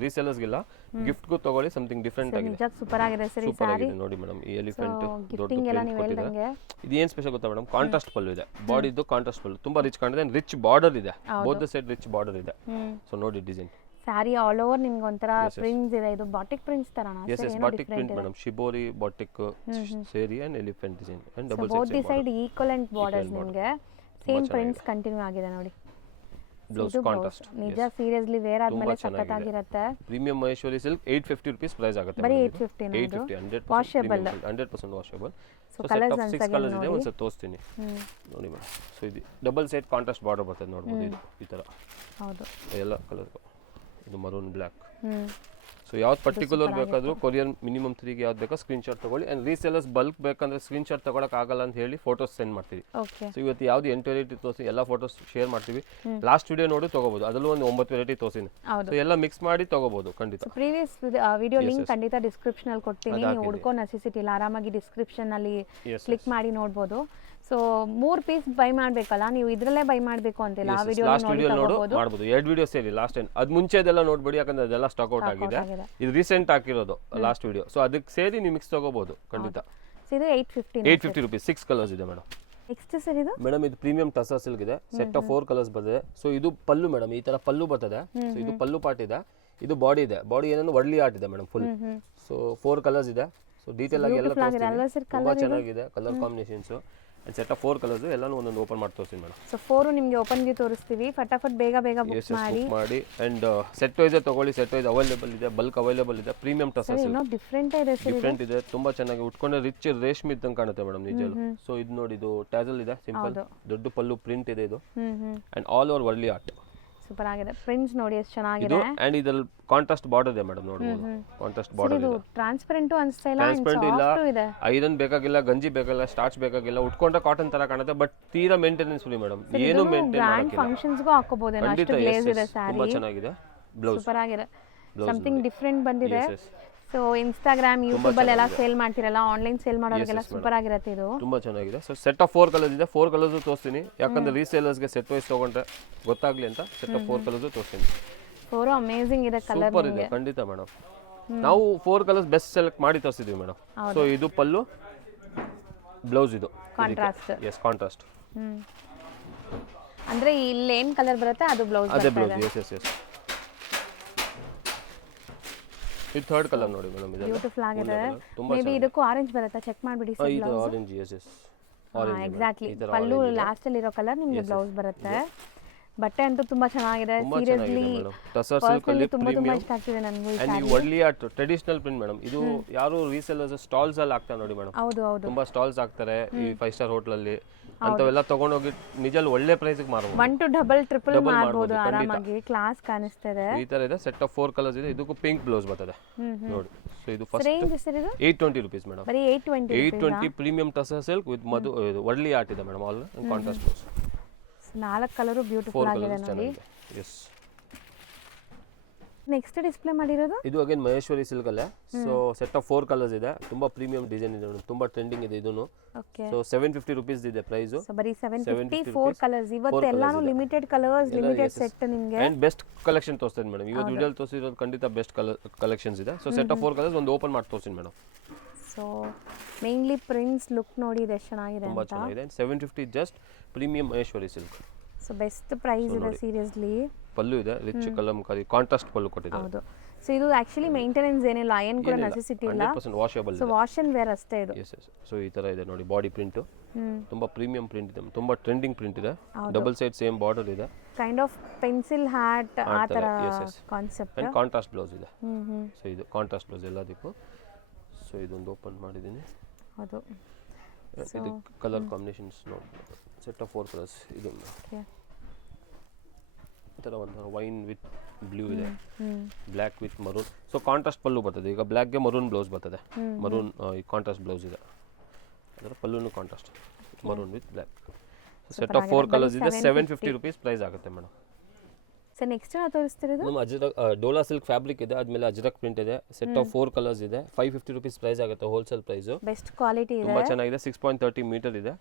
ರೀಸೆಲ್ಲರ್ಸ್ಗಿಲ್ಲ, ಗಿಫ್ಟ್ಗೂ ತಗೊಳ್ಳಿ. ಸಮಥಿಂಗ್ ಡಿಫ್ರೆಂಟ್ ಆಗಿದೆ, ನಿಜ ಸೂಪರ್ ಆಗಿದೆ ಸರಿ. ಸೂಪರ್ ಆಗಿದೆ ನೋಡಿ ಮೇಡಮ್. ಈ ಎಲಿಫೆಂಟ್ ಗಿಫ್ಟಿಂಗ್ ಎಲ್ಲ ನೀವು ಹೇಳ್ದಂಗೆ. ಇದು ಏನು ಸ್ಪೆಷಲ್ ಗೊತ್ತಾ ಮೇಡಮ್? ಕಾಂಟ್ರಾಸ್ಟ್ ಪಲ್ಲು ಇದೆ, ಬಾಡಿದು ಕಾಂಟ್ರಾಸ್ಟ್ ಪಲ್ಲು ತುಂಬಾ ರಿಚ್ ಕಾಣ್ತಿದೆ. ರಿಚ್ ಬಾರ್ಡರ್ ಇದೆ, ಬೋತ್ ಸೈಡ್ ರಿಚ್ ಬಾರ್ಡರ್ ಇದೆ. ಸೊ ನೋಡಿ ಡಿಸೈನ್ ಸ್ಯಾರಿ ಆಲ್ ಓವರ್ ನಿಮ್ಗೆ ಒಂಥರ ಪ್ರಿಂಟ್ಸ್ ಇದೆ. ಇದು ಬಾಟಿಕ್ ಪ್ರಿಂಟ್ಸ್ ತರನಾ? Yes batik print madam. Shibori batik ಸೇರಿ and elephant design and double both the side equivalent borders ನಿಮಗೆ ಸೇಮ್ ಪ್ರಿಂಟ್ಸ್ ಕಂಟಿನ್ಯೂ ಆಗಿದೆ ನೋಡಿ. ಬ್ಲೌಸ್ ಕಾಂಟ್ರಾಸ್ಟ್ ನಿಜ ಸೀರಿಯಸ್ಲಿ ವೇರ್ ಆದ್ಮೇಲೆ ಸಖತ್ತಾಗಿರುತ್ತೆ. Premium Maheshwari silk 850 rupees price ಆಗುತ್ತೆ. ಬರೀ 850 washable, 100% washable. So colours ಅನ್ಸಕ್ಕೆ colours ಇದೆ, ಒಂದು ತೋರಿಸ್ತೀನಿ ನೋಡಿ ಮೇಡಮ್. ಸೊ ಇದು ಡಬಲ್ ಸೈಡ್ ಕಾಂಟ್ರಾಸ್ಟ್ ಬಾರ್ಡರ್ ಬರ್ತದೆ ನೋಡಬಹುದು. ಇದು ಈ ತರ ಹೌದು, ಎಲ್ಲ ಕಲರ್. ಇದು ಮರೂನ್ ಬ್ಲ್ಯಾಕ್. ಸೊ ಯಾವ್ದು ಪರ್ಟಿಕ್ಯುಲರ್ ಬೇಕಾದರೂ ಕೊರಿಯರ್ ಮಿನಿಮಮ್ 3 ಗೆ ಯಾವ್ದು ಬೇಕೋ ಸ್ಕ್ರೀನ್ ಶಾಟ್ ತಗೊಳ್ಳಿ. ಅಂಡ್ ರೀಸೆಲ್ಲರ್ಸ್ ಬಲ್ಕ್ ಬೇಕಂದ್ರೆ ಸ್ಕ್ರೀನ್ ಶಾಟ್ ತಗೊಳಕ್ ಆಗಲ್ಲ ಅಂತ ಹೇಳಿ ಫೋಟೋಸ್ ಸೆಂಡ್ ಮಾಡ್ತೀವಿ. ಸೊ ಇವತ್ತು ಯಾವ್ದು 8 ವೆರೈಟಿ ತೋರಿಸಿ ಎಲ್ಲ ಫೋಟೋಸ್ ಶೇರ್ ಮಾಡ್ತೀವಿ. ಲಾಸ್ಟ್ ವಿಡಿಯೋ ನೋಡಿ ತಗೋಬಹುದು, ಅದರಲ್ಲೂ ಒಂದು 9 ವೆರೈಟಿ ತೋರಿಸಿನಿ. ಸೊ ಎಲ್ಲ ಮಿಕ್ಸ್ ಮಾಡಿ ತಗೋಬಹುದು ಖಂಡಿತ. ಪ್ರೀವಿಯಸ್ ವಿಡಿಯೋ ಲಿಂಕ್ ಖಂಡಿತ ಡಿಸ್ಕ್ರಿಪ್ಷನ್ ಅಲ್ಲಿ ಕೊಡ್ತೀನಿ, ನೀವು ಹುಡ್ಕೋ ನೆಸೆಸಿಟಿ ಇಲ್ಲ, ಆರಾಮಾಗಿ ಡಿಸ್ಕ್ರಿಪ್ಷನ್ ಅಲ್ಲಿ ಕ್ಲಿಕ್ ಮಾಡಿ ನೋಡಬಹುದು. ಸೊ 3 ಪೀಸ್ ಬೈ ಮಾಡ್ಬೇಕಲ್ಲ, ನೀವು ಇದ್ರಲ್ಲೇ ಬೈ ಮಾಡ್ಬೇಕು ಅಂತಿಲ್ಲ, ಆ ವಿಡಿಯೋ ನೋಡಿ ತಗೋಬಹುದು. ಮಾಡಬಹುದು, 2 ವಿಡಿಯೋ ಸೇರಿ ಲಾಸ್ಟ್ ಟೈಮ್. ಅದು ಮುಂಚೆ ಅದೆಲ್ಲ ನೋಡ್ಬೇಡಿ, ಯಾಕಂದ್ರೆ ಅದೆಲ್ಲ ಸ್ಟಾಕ್ ಔಟ್ ಆಗಿದೆ. ಇದು ರೀಸೆಂಟ್ ಹಾಕಿರೋದು ಲಾಸ್ಟ್ ವಿಡಿಯೋ. ಸೊ ಅದಕ್ಕೆ ಸೇರಿ ನೀವು ಮಿಕ್ಸ್ ತಗೋಬಹುದು ಖಂಡಿತ. ಇದು 850 ರೂಪೀಸ್ 6 ಕಲರ್ಸ್ ಇದೆ ಮೇಡಮ್. ನೆಕ್ಸ್ಟ್ ಸರ್ ಇದು ಮೇಡಮ್ ಇದು ಪ್ರೀಮಿಯಂ ಟಸರ್ ಸಿಲ್ಕ್ ಇದೆ. ಸೆಟ್ ಆಫ್ 4 ಕಲರ್ಸ್ ಬರ್ತದೆ. ಸೊ ಇದು ಪಲ್ಲು ಮೇಡಮ್, ಈ ತರ ಪಲ್ಲು ಬರ್ತದೆ. ಸೊ ಇದು ಪಲ್ಲು ಪಾರ್ಟ್ ಇದೆ, ಇದು ಬಾಡಿ ಇದೆ. ಬಾಡಿ ಏನಂದ್ರೆ ವರ್ಲಿ ಆರ್ಟ್ ಇದೆ ಮೇಡಮ್ ಫುಲ್. ಸೊ 4 ಕಲರ್ಸ್ ಇದೆ. ಸೊ ಡೀಟೇಲ್ ಆಗಿ ಎಲ್ಲ ತೋರಿಸ್ತೀನಿ, ತುಂಬಾ ಚೆನ್ನಾಗಿದೆ colour combinations. And set of 4 colours ಎಲ್ಲಾನು ಒಂದೊಂದು ಓಪನ್ ಮಾಡಿ ತೋರಿಸ್ತೀನಿ ಮೇಡಮ್. ಸೊ 4 ನಿಮಗೆ ಓಪನ್ ಗೆ ತೋರಿಸ್ತೀವಿ, ಫಟಾಫಟ್ ಬೇಗ ಬುಕ್ ಮಾಡಿ. ಅಂಡ್ ಸೆಟ್ ವೈಸ್ ತಗೊಳ್ಳಿ, ಸೆಟ್ ವೈಸ್ ಅವೈಲೇಬಲ್ ಇದೆ, ಬಲ್ಕ್ ಅವೈಲೇಬಲ್ ಇದೆ. ಪ್ರೀಮಿಯಂ ಟಸರ್ ಸಿಲ್ಕ್ ಡಿಫ್ರೆಂಟ್ ಇದೆ, ತುಂಬಾ ಚೆನ್ನಾಗಿ ಉಟ್ಕೊಂಡ್ರೆ ರಿಚ್ ರೇಷ್ಮೆ ಇದ್ದಂಗೆ ಕಾಣುತ್ತೆ ಮೇಡಮ್ ನಿಜಲ್ಲೂ. ಸೊ ಇದು ನೋಡಿ, ಇದು ಟ್ಯಾಸಲ್ ಇದೆ, ಸಿಂಪಲ್ ದೊಡ್ಡ ಪಲ್ಲು ಪ್ರಿಂಟ್ ಇದೆ ಇದು. And all over Warli art super ಆಗಿದೆ. ಪ್ರಿಂಟ್ಸ್ ನೋಡಿ ಎಷ್ಟು ಚೆನ್ನಾಗಿದೆ. ಇದು ಅಂಡ್ ಇದರಲ್ಲಿ ಕಾಂಟ್ರಾಸ್ಟ್ ಬಾರ್ಡರ್ ಇದೆ ಮೇಡಮ್, ನೋಡಬಹುದು ಕಾಂಟ್ರಾಸ್ಟ್ ಬಾರ್ಡರ್ ಇದೆ. ಟ್ರಾನ್ಸ್ಪರೆಂಟ್ ಅನ್ಸ್ತಾ ಇಲ್ಲ, ಟ್ರಾನ್ಸ್ಪರೆಂಟ್ ಇಲ್ಲ, ಐರನ್ ಬೇಕಾಗಿಲ್ಲ, ಗಂಜಿ ಬೇಕಾಗಿಲ್ಲ, ಸ್ಟಾರ್ಚ್ ಬೇಕಾಗಿಲ್ಲ, ಉಟ್ಕೊಂಡ್ರೆ ಕಾಟನ್ ತರ ಕಾಣುತ್ತೆ. ಬಟ್ ತೀರಾ ಮೇಂಟೆನೆನ್ಸ್ ಫ್ರೀ ಮೇಡಮ್, ಏನು ಮೇಂಟೈನ್ ಮಾಡಕ್ಕಿಲ್ಲ. ಫಂಕ್ಷನ್ಸ್ ಗೂ ಹಾಕೋಬಹುದು, ಅಷ್ಟು ಗ್ಲೇಸ್ ಇದೆ ಸ್ಯಾರಿ. ತುಂಬಾ ಚೆನ್ನಾಗಿದೆ. ಬ್ಲೌಸ್ ಸೂಪರ್ ಆಗಿದೆ, ಸಮಥಿಂಗ್ ಡಿಫರೆಂಟ್ ಬಂದಿದೆ. ಸೊ ಇನ್ಸ್ಟಾಗ್ರಾಮ್ ಯೂಟ್ಯೂಬ್ ಅಲ್ಲಿ ಎಲ್ಲ ಸೇಲ್ ಮಾಡ್ತಿರಲ್ಲ, ಆನ್ಲೈನ್ ಸೇಲ್ ಮಾಡೋರಿಗೆಲ್ಲ ಸೂಪರ್ ಆಗಿರುತ್ತೆ ಇದು. ತುಂಬಾ ಚೆನ್ನಾಗಿದೆ. ಸೊ ಸೆಟ್ ಆಫ್ 4 ಕಲರ್ಸ್ ಇದೆ. 4 ಕಲರ್ಸ್ ತೋರಿಸ್ತೀನಿ, ಯಾಕಂದ್ರೆ ರೀಸೇಲರ್ಸ್ ಗೆ ಸೆಟ್ ವೈಸ್ ತಗೊಂಡ್ರೆ ಗೊತ್ತಾಗ್ಲಿ ಅಂತ ಸೆಟ್ ಆಫ್ 4 ಕಲರ್ಸ್ ತೋರಿಸ್ತೀನಿ. 4 ಅಮೇಜಿಂಗ್ ಇದೆ, ಕಲರ್ ಸೂಪರ್ ಇದೆ ಖಂಡಿತ ಮೇಡಮ್. ನಾವು 4 ಕಲರ್ಸ್ ಬೆಸ್ಟ್ ಸೆಲೆಕ್ಟ್ ಮಾಡಿ ತೋರಿಸಿದ್ವಿ ಮೇಡಮ್. ಸೊ ಇದು ಪಲ್ಲು, ಬ್ಲೌಸ್ ಇದು ಕಾಂಟ್ರಾಸ್ಟ್. Yes contrast. ಅಂದ್ರೆ ಇಲ್ಲಿ ಏನ್ ಕಲರ್ ಬರುತ್ತೆ ಅದು ಬ್ಲೌಸ್ ಅದೇ ಬ್ಲೌಸ್. ಎಸ್ ಇದು 3rd ಕಲರ್ ನೋಡಿ ಮೇಡಮ್. ಇದು ಬ್ಯೂಟಿಫುಲ್ ಆಗಿದೆ. ಮೇ ಬಿ ಇದಕ್ಕೂ ಆರೆಂಜ್ ಬರುತ್ತೆ, ಚೆಕ್ ಮಾಡಿಬಿಡಿ ಸರ್. ಇದು orange. Yes orange exactly. Pallu last ಅಲ್ಲಿ ಇರೋ ಕಲರ್ ನಿಮಗೆ ಬ್ಲೌಸ್ ಬರುತ್ತೆ. ಬಟ್ಟೆ ಅಂತೂ ತುಂಬಾ ಚೆನ್ನಾಗಿದೆ, ಸೀರಿಯಸ್ಲಿ ಟಸರ್ ಸಿಲ್ಕ್ ಅಲ್ಲಿ ತುಂಬಾ ಇಷ್ಟ ಆಗ್ತಿದೆ ನನಗೆ ಈ ಸ್ಯಾರಿ. ಒಳ್ಳೆ ಟ್ರೆಡಿಷನಲ್ ಪ್ರಿಂಟ್ ಮೇಡಮ್. ಇದು ಯಾರು ರೀಸೆಲ್ಲರ್ಸ್ ಸ್ಟಾಲ್ಸ್ ಅಲ್ಲಿ ಹಾಕ್ತಾರೆ ನೋಡಿ ಮೇಡಮ್. ಹೌದು, ತುಂಬಾ ಸ್ಟಾಲ್ಸ್ ಹಾಕ್ತಾರೆ ಈ 5 ಸ್ಟಾರ್ ಹೋಟೆಲ್ ಅಲ್ಲಿ. ಅಂತವೆಲ್ಲ ತಗೊಂಡೋಗಿ ನಿಜಲ್ಲಿ ಒಳ್ಳೆ ಪ್ರೈಸ್ಗೆ ಮಾರಬಹುದು. 1 to ಡಬಲ್ ಟ್ರಿಪಲ್ Double ಮಾಡ್ಬೋದು ಮಾಡ್ಬೋದು, ಆರಾಮಾಗಿ. ಕ್ಲಾಸ್ ಕಾಣಿಸ್ತಿದೆ. ಈ ತರ ಇದೆ. ಸೆಟ್ ಆಫ್ 4 ಕಲರ್ಸ್ ಇದೆ. ಇದಕ್ಕೂ ಪಿಂಕ್ ಬ್ಲೌಸ್ ಬರ್ತದೆ ನೋಡಿ. ಸೊ ಇದು ಫಸ್ಟ್ ರೇಂಜ್ ಸರ್ ಇದು 820 rupees ಮೇಡಮ್. ಬರೀ 820. 820 premium tussar silk with Madhu Warli art ಇದೆ madam. All contrast blouse. 4 colour beautiful 4 ಆಗಿದೆ ಕಲರ್ಸ್ ನೋಡಿ. ಚೆನ್ನಾಗಿದೆ. ಎಸ್. ನೆಕ್ಸ್ಟ್ ಡಿಸ್ಪ್ಲೇ ಮಾಡಿರೋದು ಇದು ಅಗೇನ್ ಮಹೇಶ್ವರಿ ಸಿಲ್ಕ್ ಅಲ್ಲೇ. ಸೊ ಸೆಟ್ ಆಫ್ 4 ಕಲರ್ಸ್ ಇದೆ. ತುಂಬಾ ಪ್ರೀಮಿಯಂ ಡಿಸೈನ್ ಇದೆ, ತುಂಬಾ ಟ್ರೆಂಡಿಂಗ್ ಇದೆ ಇದೂನು. ಓಕೆ. ಸೊ 750 rupees ಇದೆ ಪ್ರೈಸ್. ಸೊ ಬರಿ 750 4 ಕಲರ್ಸ್. ಇವತ್ತು ಎಲ್ಲಾನು ಲಿಮಿಟೆಡ್ ಕಲರ್ಸ್, ಲಿಮಿಟೆಡ್ ಸೆಟ್ ನಿಮಗೆ. ಅಂಡ್ ಬೆಸ್ಟ್ ಕಲೆಕ್ಷನ್ ತೋರಿಸ್ತೀನಿ ಮೇಡಮ್. ಇವತ್ತು ವಿಡಿಯೋಲಿ ತೋರಿಸಿರೋದು ಖಂಡಿತ ಬೆಸ್ಟ್ ಕಲೆಕ್ಷನ್ಸ್ ಇದೆ. ಸೊ ಸೆಟ್ ಆಫ್ 4 ಕಲರ್ಸ್ ಒಂದು ಓಪನ್ ಮಾಡಿ ತೋರಿಸ್ತೀನಿ madam. So mainly prints look ನೋಡಿ ಇದು ಎಷ್ಟು ಚೆನ್ನಾಗಿದೆ ತುಂಬಾ ಅಂತ. ಚೆನ್ನಾಗಿದೆ. 750 just premium Maheshwari silk. So best price ಇದೆ ಸೀರಿಯಸ್ಲಿ. ಪಲ್ಲು ಇದೆ ರಿಚ್ ಕಲಂಕಾರಿ ಕಾಂಟ್ರಾಸ್ಟ್ ಪಲ್ಲು ಕೊಟ್ಟಿದ್ದಾರೆ. ಹೌದು. ಸೊ ಇದು ಆಕ್ಚುಲಿ ಮೇಂಟೆನೆನ್ಸ್ ಏನಿಲ್ಲ, ಅಯನ್ ಕೂಡ ನೆಸೆಸಿಟಿ ಇಲ್ಲ. 100% washable. So wash and wear ಅಷ್ಟೇ ಇದು. Yes yes. ಸೊ ಈ ತರ ಇದೆ ನೋಡಿ ಬಾಡಿ ಪ್ರಿಂಟ್. ತುಂಬಾ ಪ್ರೀಮಿಯಂ ಪ್ರಿಂಟ್ ಇದೆ, ತುಂಬಾ ಟ್ರೆಂಡಿಂಗ್ ಪ್ರಿಂಟ್ ಇದೆ. ಡಬಲ್ ಸೈಡ್ ಸೇಮ್ ಬಾರ್ಡರ್ ಇದೆ. ಕೈಂಡ್ ಆಫ್ ಪೆನ್ಸಿಲ್ ಹ್ಯಾಟ್ ಆ ತರ yes. Concept. And contrast blouse ಇದೆ. ಸೊ ಇದು ಕಾಂಟ್ರಾಸ್ಟ್ ಬ್ಲೌಸ್ ಎಲ್ಲದಕ್ಕೂ. ಸೊ ಇದೊಂದು ಓಪನ್ ಮಾಡಿದ್ದೀನಿ. ಹೌದು. ಇದು ಕಲರ್ ಕಾಂಬಿನೇಷನ್ಸ್ ನೋಡಿ. Set of 4 colours. ಇದು ಓಕೆ. ಈ ಥರ ಒಂದು ವೈನ್ ವಿತ್ ಬ್ಲೂ ಇದೆ, black with maroon. So contrast pallu ಬರ್ತದೆ. ಈಗ ಬ್ಲ್ಯಾಕ್ಗೆ ಮರೂನ್ ಬ್ಲೌಸ್ ಬರ್ತದೆ. ಮರೂನ್ ಈ ಕಾಂಟ್ರಾಸ್ಟ್ ಬ್ಲೌಸ್ ಇದೆ. ಅದರ ಪಲ್ಲುನು contrast maroon with black. Set of 4 colours ಇದೆ. 750 rupees ಪ್ರೈಸ್ ಆಗುತ್ತೆ ಮೇಡಮ್. ಸೊ ನೆಕ್ಸ್ಟ್ ನಾವು ತೋರಿಸ್ತಿರೋದು ನಮ್ಮ ಅಜ್ರಕ್ ಡೋಲಾ ಸಿಲ್ಕ್ ಫ್ಯಾಬ್ರಿಕ್ ಇದೆ. ಆದ್ಮೇಲೆ ಅಜ್ರಕ್ ಪ್ರಿಂಟ್ ಇದೆ. ಸೆಟ್ ಆಫ್ 4 ಕಲರ್ಸ್ ಇದೆ. 550 rupees ಪ್ರೈಸ್ ಆಗುತ್ತೆ ಹೋಲ್ಸೇಲ್ ಪ್ರೈಸ್. ಬೆಸ್ಟ್ ಕ್ವಾಲಿಟಿ ಇದೆ, ತುಂಬಾ ಚೆನ್ನಾಗಿದೆ. 6.30 ಮೀಟರ್ ಇದೆ.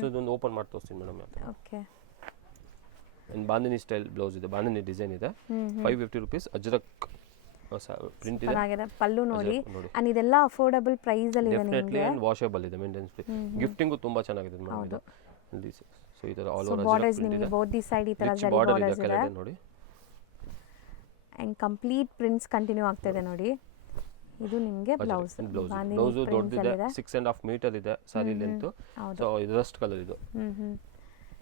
ಸೊ ಇದೊಂದು ಓಪನ್ ಮಾಡಿ ತೋರಿಸ್ತೀನಿ madam. Okay. And bandhani style blouse ಇದೆ, ಬಾಂದಿನಿ ಡಿಸೈನ್ ಇದೆ. 550 rupees ಅಜ್ರಕ್ ಪ್ರಿಂಟ್ ಇದೆ. ಚೆನ್ನಾಗಿದೆ. ಪಲ್ಲು ನೋಡಿ. ಅಂಡ್ ಇದೆಲ್ಲ ಅಫೋರ್ಡಬಲ್ ಪ್ರೈಸ್ ಅಲ್ಲಿ ಇದೆ ಡೆಫಿನೆಟ್ಲಿ. ನಿಮಗೆ. ಅಂಡ್ ವಾಷಬಲ್ ಇದೆ, ಮೇಂಟೆನೆನ್ಸ್ ಫ್ರೀ. ಗಿಫ್ಟಿಂಗು ತುಂಬಾ ಚೆನ್ನಾಗಿದೆ ಮೇಡಮ್ ಇದು. ಸೊ ಈ ತರ ಆಲ್ ಸೊ ಓವರ್ ಬಾರ್ಡರ್ಸ್ ನಿಮಗೆ ಬೋತ್ ದಿ ಸೈಡ್ ಈ ತರ ಜರಿ ಬಾರ್ಡರ್ ಇದೆ ಬಾರ್ಡರ್ಸ್ ಇದೆ. ಕೆಳಗೆ ನೋಡಿ. ಅಂಡ್ ಕಂಪ್ಲೀಟ್ ಪ್ರಿಂಟ್ಸ್ ಕಂಟಿನ್ಯೂ ಆಗ್ತಿದೆ ನೋಡಿ. ಇದು ನಿಮಗೆ ಬ್ಲೌಸ್. ಬ್ಲೌಸ್ ದೊಡ್ಡದಿದೆ. 6.5 ಮೀಟರ್ ಇದೆ ಸಾರಿ ಲೆಂತ್. ಸೊ ಇದು ರಸ್ಟ್ ಕಲರ್ ಇದು.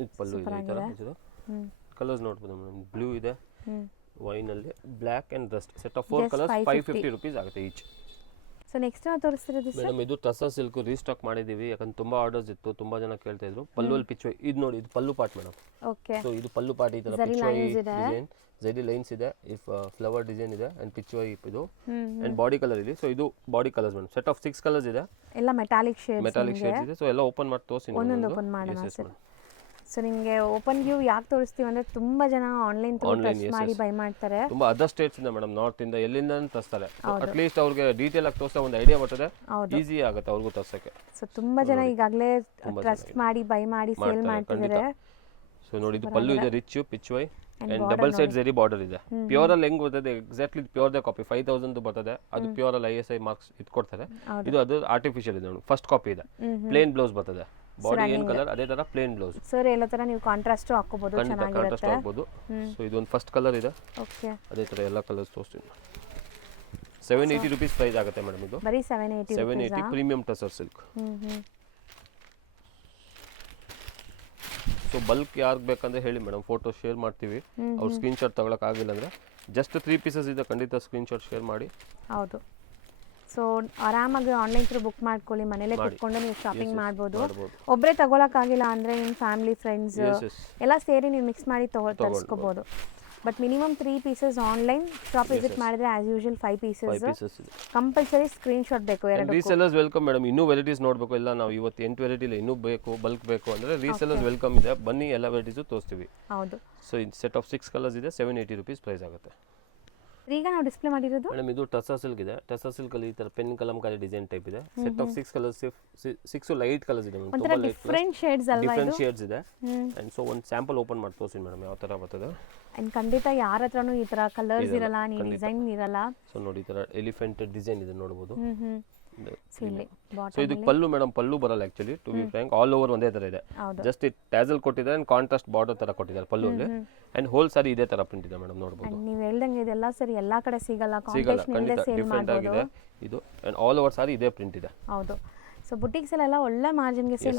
ಇದು ಪಲ್ಲು ಇದೆ ಈ ತರ. ಇದು ಕಲರ್ಸ್ ನೋಡಬಹುದು ಮೇಡಮ್. ಬ್ಲೂ ಇದೆ, ವೈನ್ ಅಲ್ಲಿ black and Rust. Set of 4 colours 550 rupees ಆಗುತ್ತೆ ಈಚ್. ಸೊ ನೆಕ್ಸ್ಟ್ ನಾವು ತೋರಿಸ್ತಿರೋದು ಸರ್ ಮೇಡಮ್ ಇದು ಟಸರ್ ಸಿಲ್ಕ್ ರೀಸ್ಟಾಕ್ ಮಾಡಿದೀವಿ. ಯಾಕಂದ್ರೆ ತುಂಬಾ ಆರ್ಡರ್ಸ್ ಇತ್ತು, ತುಂಬಾ ಜನ ಕೇಳ್ತಾ ಇದ್ರು. ಪಲ್ಲುವಲ್ಲಿ ಪಿಚ್ವೈ ಇದು ನೋಡಿ. ಇದು ಪಲ್ಲು ಪಾರ್ಟ್ ಮೇಡಮ್. ಓಕೆ. ಸೊ ಇದು ಪಲ್ಲು ಪಾರ್ಟ್ ಈ ತರ ಪಿಚ್ವೈ ಡಿಸೈನ್, ಜರಿ ಲೈನ್ಸ್ ಇದೆ, ಇಫ್ ಫ್ಲವರ್ ಡಿಸೈನ್ ಇದೆ ಅಂಡ್ ಪಿಚ್ವೈ ಇದು. ಅಂಡ್ ಬಾಡಿ ಕಲರ್ ಇದೆ. ಸೊ ಇದು body colours madam. Set of 6 colours ಇದೆ. ಎಲ್ಲ ಮೆಟಾಲಿಕ್ ಶೇಡ್ಸ್ ಇದೆ. ಸೊ ಎಲ್ಲ ಓಪನ್ ಮಾಡಿ ತೋರಿಸ್ತೀನಿ. ಒಂದೊಂದು ಓಪನ್ ಮಾಡೋಣ ಸರ್. ಸೊ ನಿಮಗೆ ಓಪನ್ ವ್ಯೂ ಯಾಕೆ ತೋರಿಸ್ತೀವಿ ಅಂದ್ರೆ ತುಂಬಾ ಜನ ಆನ್ಲೈನ್ ಟಚ್ ಮಾಡಿ ಬೈ ಮಾಡ್ತಾರೆ. ತುಂಬಾ ಅದರ್ ಸ್ಟೇಟ್ಸ್ ಇಂದ ಮೇಡಮ್, ನಾರ್ತ್ ಇಂದ ಎಲ್ಲಿಂದ ತರಿಸ್ತಾರೆ. ಅಟ್ ಲೀಸ್ಟ್ ಅವ್ರಿಗೆ ಡೀಟೇಲ್ ಆಗಿ ತೋರಿಸೋ ಒಂದು ಐಡಿಯಾ ಬರ್ತದೆ, ಈಸಿ ಆಗುತ್ತೆ ಅವ್ರಿಗೂ ತರ್ಸಕ್ಕೆ. ಸೊ ತುಂಬಾ ಜನ ಈಗಾಗಲೇ ಟ್ರಸ್ಟ್ ಮಾಡಿ ಬೈ ಮಾಡಿ ಸೇಲ್ ಮಾಡ್ತಿದ್ದಾರೆ. ಸೊ ನೋಡಿ ಇದು ಪಲ್ಲು ಇದೆ ರಿಚ್ ಪಿಚ್ವೈ ಅಂಡ್ ಡಬಲ್ ಸೈಡ್ ಜರಿ ಬಾರ್ಡರ್ ಇದೆ. ಪ್ಯೂರ್ ಅಲ್ಲಿ ಹೆಂಗ್ ಬರ್ತದೆ ಎಕ್ಸಾಕ್ಟ್ಲಿ ಪ್ಯೂರ್ ದ ಕಾಪಿ 5000 ಬರ್ತದೆ. ಅದು ಪ್ಯೂರ್ ಅಲ್ಲಿ ISI ಮಾರ್ಕ್ಸ್ ಇದು ಕೊಡ್ತಾರೆ. ಇದು ಅದು ಆರ್ಟಿಫಿಷಿಯಲ್ ಇದೆ ನೋಡಿ. ಫಸ್ಟ್ ಕಾಪಿ ಇದೆ. ಪ್ಲೇನ್ ಬ್ಲೌಸ್ ಬರ್ತದೆ. ಬಾಡಿ ಏನ್ ಕಲರ್ ಅದೇ ತರ ಪ್ಲೇನ್ ಬ್ಲೌಸ್. ಸರ್ ಎಲ್ಲ ತರ ನೀವು ಕಾಂಟ್ರಾಸ್ಟ್ ಹಾಕೋಬಹುದು, ಚೆನ್ನಾಗಿರುತ್ತೆ. ಕಾಂಟ್ರಾಸ್ಟ್ ಹಾಕಬಹುದು. ಸೊ ಇದು ಒಂದು ಫಸ್ಟ್ ಕಲರ್ ಇದೆ. ಓಕೆ. ಅದೇ ತರ ಎಲ್ಲ ಕಲರ್ಸ್ ತೋರಿಸ್ತೀನಿ. 780 rupees ಪ್ರೈಸ್ ಆಗುತ್ತೆ ಮೇಡಮ್ ಇದು. ಬರೀ 780 premium tussar silk. So bulk ಯಾರಿಗೆ ಬೇಕಂದ್ರೆ ಹೇಳಿ ಮೇಡಮ್, ಫೋಟೋ ಶೇರ್ ಮಾಡ್ತೀವಿ. ಅವ್ರು ಸ್ಕ್ರೀನ್ ಶಾಟ್ ತಗೊಳಕ್ ಆಗಿಲ್ಲ ಅಂದ್ರೆ ಜಸ್ಟ್ 3 ಪೀಸಸ್ ಇದೆ, ಖಂಡಿತ ಸ್ಕ್ರೀನ್ ಶಾಟ್ ಶೇರ್ ಮಾಡಿ. ಹೌದು. ಸೊ ಆರಾಮಾಗಿ ಆನ್ಲೈನ್ ಥ್ರೂ ಬುಕ್ ಮಾಡ್ಕೊಳ್ಳಿ, ಮನೇಲೆ ಕೂತ್ಕೊಂಡು ನೀವು ಶಾಪಿಂಗ್ ಮಾಡ್ಬೋದು. ಒಬ್ಬರೇ ತಗೊಳಕ್ಕಾಗಿಲ್ಲ ಅಂದ್ರೆ ನಿಮ್ಮ ಫ್ಯಾಮಿಲಿ ಫ್ರೆಂಡ್ಸ್ ಎಲ್ಲ ಸೇರಿ ನೀವು ಮಿಕ್ಸ್ ಮಾಡಿ ತರಿಸ್ಕೋಬಹುದು. But minimum 3 pieces online shop visit ಮಾಡಿದ್ರೆ as usual 5 pieces compulsory screen shot ಬೇಕು. ಎರಡು ರೀಸೆಲ್ಲರ್ಸ್ ವೆಲ್ಕಮ್ ಮೇಡಮ್. ಇನ್ನೂ ವೆರೈಟೀಸ್ ನೋಡಬೇಕು. ಎಲ್ಲ ನಾವು ಇವತ್ತು 8 ವೆರೈಟಿ ಇಲ್ಲ, ಇನ್ನೂ ಬೇಕು ಬಲ್ಕ್ ಬೇಕು ಅಂದ್ರೆ ರೀಸೆಲ್ಲರ್ಸ್ ವೆಲ್ಕಮ್ ಇದೆ, ಬನ್ನಿ ಎಲ್ಲ ವೆರೈಟೀಸು ತೋರಿಸ್ತೀವಿ. ಹೌದು. ಸೊ ಇದು ಸೆಟ್ ಆಫ್ 6 ಕಲರ್ಸ್ ಇದೆ. 780 rupees ಪ್ರೈಸ್ ಆಗುತ್ತೆ. ಈಗ ನಾವು ಡಿಸ್ಪ್ಲೇ ಮಾಡಿರೋದು ಮೇಡಮ್ ಇದು ಟಸರ್ ಸಿಲ್ಕ್ ಇದೆ. ಟಸರ್ ಸಿಲ್ಕ್ ಅಲ್ಲಿ ಈ ತರ ಪೆನ್ ಕಲಂಕಾರಿ ಡಿಸೈನ್ ಟೈಪ್ ಇದೆ. Set of 6 colours 6 light colours ಇದೆ ಮೇಡಮ್. ತುಂಬಾ ಲೈಟ್ ಡಿಫರೆಂಟ್ ಶೇಡ್ಸ್ ಅಲ್ವಾ ಇದು? ಡಿಫರೆಂಟ್ ಶೇಡ್ಸ್ ಇದೆ. ಅಂಡ್ ಸೊ ಒಂದು ಸ್ಯಾಂಪಲ್ ಓಪನ್ ಮಾಡಿ ತೋರಿಸಿ ಮೇಡಮ್ ಯಾವ ತರ ಬರ್ತದೆ. ಅಂಡ್ ಖಂಡಿತ ಯಾರ ಹತ್ರನೂ ಈ ತರ ಕಲರ್ಸ್ ಇರಲ್ಲ, ನೀ ಡಿಸೈನ್ ಇರಲ್ಲ. ಸೊ ನೋಡಿ ಈ ತರ ಎಲಿಫೆಂಟ್ ಡಿಸೈನ್ ಇದೆ ನೋಡಬಹುದು. ಸೊ ಇದು ಪಲ್ಲು ಮೇಡಮ್. ಪಲ್ಲು ಬರಲ್ಲ actually, to be frank. All over ಒಂದೇ ತರ ಇದೆ. ಜಸ್ಟ್ ಈ ಟ್ಯಾಸಲ್ ಕೊಟ್ಟಿದ್ದಾರೆ ಅಂಡ್ ಕಾಂಟ್ರಾಸ್ಟ್ ಬಾರ್ಡರ್ ತರ ಕೊಟ್ಟಿದ್ದಾರೆ ಪಲ್ಲುಲ್ಲಿ. ಅಂಡ್ ಹೋಲ್ ಸಾರಿ ಇದೇ ತರ ಪ್ರಿಂಟ್ ಇದೆ ಮೇಡಮ್ ನೋಡಬಹುದು. ನೀವು ಹೇಳ್ದಂಗೆ ಇದೆಲ್ಲ ಸರಿ ಎಲ್ಲಾ ಕಡೆ ಸಿಗಲ್ಲ, ಸಿಗಲ್ಲ, ಕಾಂಬಿನೇಷನ್ ಖಂಡಿತ ಇಲ್ಲದೆ ಸೇಲ್ ಡಿಫರೆಂಟ್ ಆಗಿದೆ ಮಾಡಬಹುದು ಇದು. ಅಂಡ್ ಆಲ್ ಓವರ್ ಸಾರಿ ಇದೇ ಪ್ರಿಂಟ್ ಇದೆ. ಹೌದು. ಸೊ ಬುಟಿಕ್ಸ್ ಎಲ್ಲ ಒಳ್ಳೆ ಮಾರ್ಜಿನ್ ಗೆ ಸೇಲ್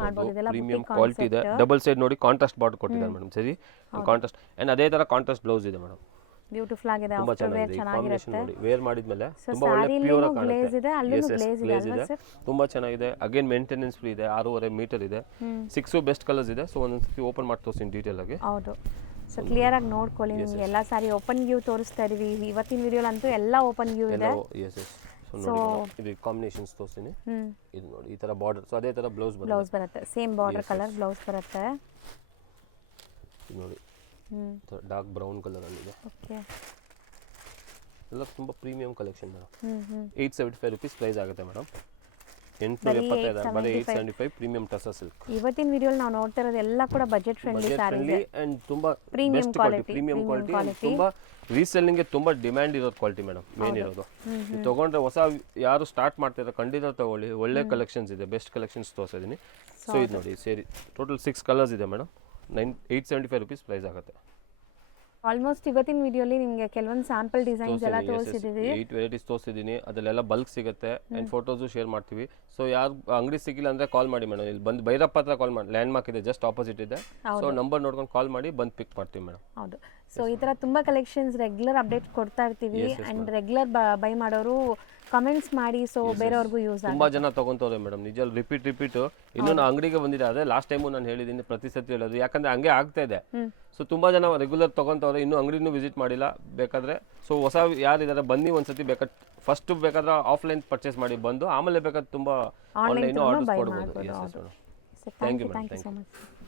ಮಾಡಬಹುದು. ಇದೆಲ್ಲ ಪ್ರೀಮಿಯಂ ಕ್ವಾಲಿಟಿ ಇದೆ. ಡಬಲ್ ಸೈಡ್ ನೋಡಿ ಕಾಂಟ್ರಾಸ್ಟ್ ಬಾರ್ಡರ್ ಕೊಟ್ಟಿದ್ದಾರೆ ಮೇಡಮ್. ಸರಿ, ಕಾಂಟ್ರಾಸ್ಟ್ ಅಂಡ್ ಅದೇ ತರ ಕಾಂಟ್ರಾಸ್ಟ್ ಬ್ಲೌಸ್ ಇದೆ ಮೇಡಮ್. ಬ್ಯೂಟಿಫುಲ್ ಆಗಿದೆ ತುಂಬಾ ಆಫ್ಟರ್ ವೇರ್ ಚೆನ್ನಾಗಿದೆ ಕಾಂಬಿನೇಷನ್ ಚೆನ್ನಾಗಿರುತ್ತೆ ನೋಡಿ ವೇರ್ ಮಾಡಿದ್ಮೇಲೆ ಸೊ ತುಂಬಾ ಒಳ್ಳೆ ಸ್ಯಾರಿಲಿ ಪ್ಯೂರ್ ಗ್ಲೇಸ್ ಇದೆ ಅಲ್ಲೂ ಗ್ಲೇಸ್ ಇದೆ ಅಲ್ವಾ ಇದೆ ಸರ್ ತುಂಬಾ ಚೆನ್ನಾಗಿದೆ ಅಗೇನ್ ಮೇಂಟೆನೆನ್ಸ್ ಫ್ರೀ ಇದೆ 6.5 ಮೀಟರ್ ಇದೆ 6 ಬೆಸ್ಟ್ ಕಲರ್ಸ್ ಇದೆ ಸೊ ಒಂದೊಂದ್ಸತಿ ಓಪನ್ ಮಾಡಿ ತೋರಿಸ್ತೀನಿ ಡೀಟೇಲ್ ಆಗಿ ಹೌದು ಸೊ ಕ್ಲಿಯರ್ ಆಗಿ ನೋಡ್ಕೊಳ್ಳಿ ನಿಮ್ಗೆ ಎಲ್ಲ ಸಾರಿ ಓಪನ್ ವ್ಯೂ ತೋರಿಸ್ತಾ ಇದೀವಿ ಇವತ್ತಿನ ವಿಡಿಯೋಲಂತೂ ಎಲ್ಲ ಓಪನ್ ವ್ಯೂ ಇದೆ ಎಸ್ ಎಸ್ ಸೊ ನೋಡಿ ಇದು ಕಾಂಬಿನೇಷನ್ಸ್ ತೋರಿಸ್ತೀನಿ ಇದು ನೋಡಿ ಈ ತರ ಬಾರ್ಡರ್ ಸೊ ಅದೇ ತರ ಬ್ಲೌಸ್ ಬರುತ್ತೆ ಸೇಮ್ ಬಾರ್ಡರ್ ಕಲರ್ ಬ್ಲೌಸ್ ಬರುತ್ತೆ ಇದು ನೋಡಿ ಡಾರ್ಕ್ ಬ್ರೌನ್ ಕಲರ್ ಅಲ್ಲಿ ಇದೆ ಓಕೆ ಎಲ್ಲ ತುಂಬಾ ಪ್ರೀಮಿಯಂ ಕಲೆಕ್ಷನ್ ಮೇಡಮ್ ಹ್ಮ್ 875 rupees ಪ್ರೈಸ್ ಆಗುತ್ತೆ ಮೇಡಮ್ 875 ಬರೀ 875 ಪ್ರೀಮಿಯಂ ಟಸರ್ ಸಿಲ್ಕ್ ಇವತ್ತಿನ ವಿಡಿಯೋಲಿ ನಾವು ನೋಡ್ತಾ ಇರೋದು ಎಲ್ಲ ಕೂಡ budget friendly saris friendly and ತುಂಬಾ Premium best quality, premium premium quality quality. ತುಂಬಾ ರೀಸೆಲ್ಲಿಂಗ್ ಗೆ ತುಂಬಾ ಡಿಮ್ಯಾಂಡ್ ಇರೋದು ಕ್ವಾಲಿಟಿ ಮೇಡಮ್ ಮೇನ್ ಇರೋದು ನೀವು ತಗೊಂಡ್ರೆ ಹೊಸ ಯಾರು ಸ್ಟಾರ್ಟ್ ಮಾಡ್ತಿರೋ ಖಂಡಿತ ತಗೊಳ್ಳಿ ಒಳ್ಳೆ ಕಲೆಕ್ಷನ್ಸ್ ಇದೆ ಬೆಸ್ಟ್ ಕಲೆಕ್ಷನ್ಸ್ ತೋರಿಸಿದೀನಿ ಸೊ ಇದು ನೋಡಿ ಸೇರಿ ಟೋಟಲ್ 6 ಕಲರ್ಸ್ ಇದೆ ಮೇಡಮ್ 875 rupees ಪ್ರೈಸ್ ಆಗುತ್ತೆ ಆಲ್ಮೋಸ್ಟ್ ಇವತ್ತಿನ ವಿಡಿಯೋಲಿ ನಿಮಗೆ ಕೆಲವೊಂದು ಸ್ಯಾಂಪಲ್ ಡಿಸೈನ್ಸ್ ಎಲ್ಲ ತೋರಿಸಿದೀವಿ 8 ವೆರೈಟೀಸ್ ತೋರಿಸಿದ್ದೀನಿ ಅದರಲ್ಲೆಲ್ಲ ಬಲ್ಕ್ ಸಿಗುತ್ತೆ ಅಂಡ್ ಫೋಟೋಸು ಶೇರ್ ಮಾಡ್ತೀವಿ ಸೊ ಯಾರು ಅಂಗಡಿ ಸಿಕ್ಕಿಲ್ಲ ಅಂದ್ರೆ ಕಾಲ್ ಮಾಡಿ ಮೇಡಮ್ ಇಲ್ಲಿ ಬಂದು ಭೈರಪ್ಪ ಹತ್ರ ಕಾಲ್ ಮಾಡಿ ಲ್ಯಾಂಡ್ ಮಾರ್ಕ್ ಇದೆ ಜಸ್ಟ್ ಆಪೋಸಿಟ್ ಇದೆ ಸೊ ನಂಬರ್ ನೋಡ್ಕೊಂಡು ಕಾಲ್ ಮಾಡಿ ಬಂದು ಪಿಕ್ ಮಾಡ್ತೀವಿ ಮೇಡಮ್ ಹೌದು ಸೊ ಈ ತರ ತುಂಬಾ ಕಲೆಕ್ಷನ್ಸ್ ರೆಗ್ಯುಲರ್ ಅಪ್ಡೇಟ್ ಕೊಡ್ತಾ ಇರ್ತೀವಿ ಅಂಡ್ ರೆಗ್ಯುಲರ್ ಬೈ ಮಾಡೋರು ಕಮೆಂಟ್ಸ್ ಮಾಡಿ ಸೊ ಬೇರೆಯವ್ರಿಗೂ ಯೂಸ್ ತುಂಬಾ ಜನ ತಗೊಂತವ್ರೆ ಮೇಡಮ್ ನಿಜ ರಿಪೀಟ್ ಇನ್ನೂ ನಾ ಅಂಗಡಿಗೆ ಬಂದಿದೆ ಅದೇ ಲಾಸ್ಟ್ ಟೈಮು ನಾನು ಹೇಳಿದ್ದೀನಿ ಪ್ರತಿ ಸತಿ ಹೇಳೋದು ಯಾಕಂದ್ರೆ ಹಂಗೆ ಆಗ್ತಾ ಇದೆ ಸೊ ತುಂಬಾ ಜನ ರೆಗ್ಯುಲರ್ ತಗೊಂತವ್ರೆ ಇನ್ನೂ ಅಂಗಡಿನೂ ವಿಸಿಟ್ ಮಾಡಿಲ್ಲ ಬೇಕಾದ್ರೆ ಸೊ ಹೊಸ ಯಾರಿದ್ದಾರೆ ಬನ್ನಿ ಒಂದ್ಸತಿ ಬೇಕಾದ್ರೆ ಫಸ್ಟ್ ಬೇಕಾದ್ರೆ ಆಫ್ಲೈನ್ ಪರ್ಚೇಸ್ ಮಾಡಿ ಬಂದು ಆಮೇಲೆ ಬೇಕಾದ್ರೆ ತುಂಬಾ ಆನ್ಲೈನ್ ಆರ್ಡರ್ಸ್ ಕೊಡ್ಬೋದು ಥ್ಯಾಂಕ್ ಯು ಸೊ ಮಚ್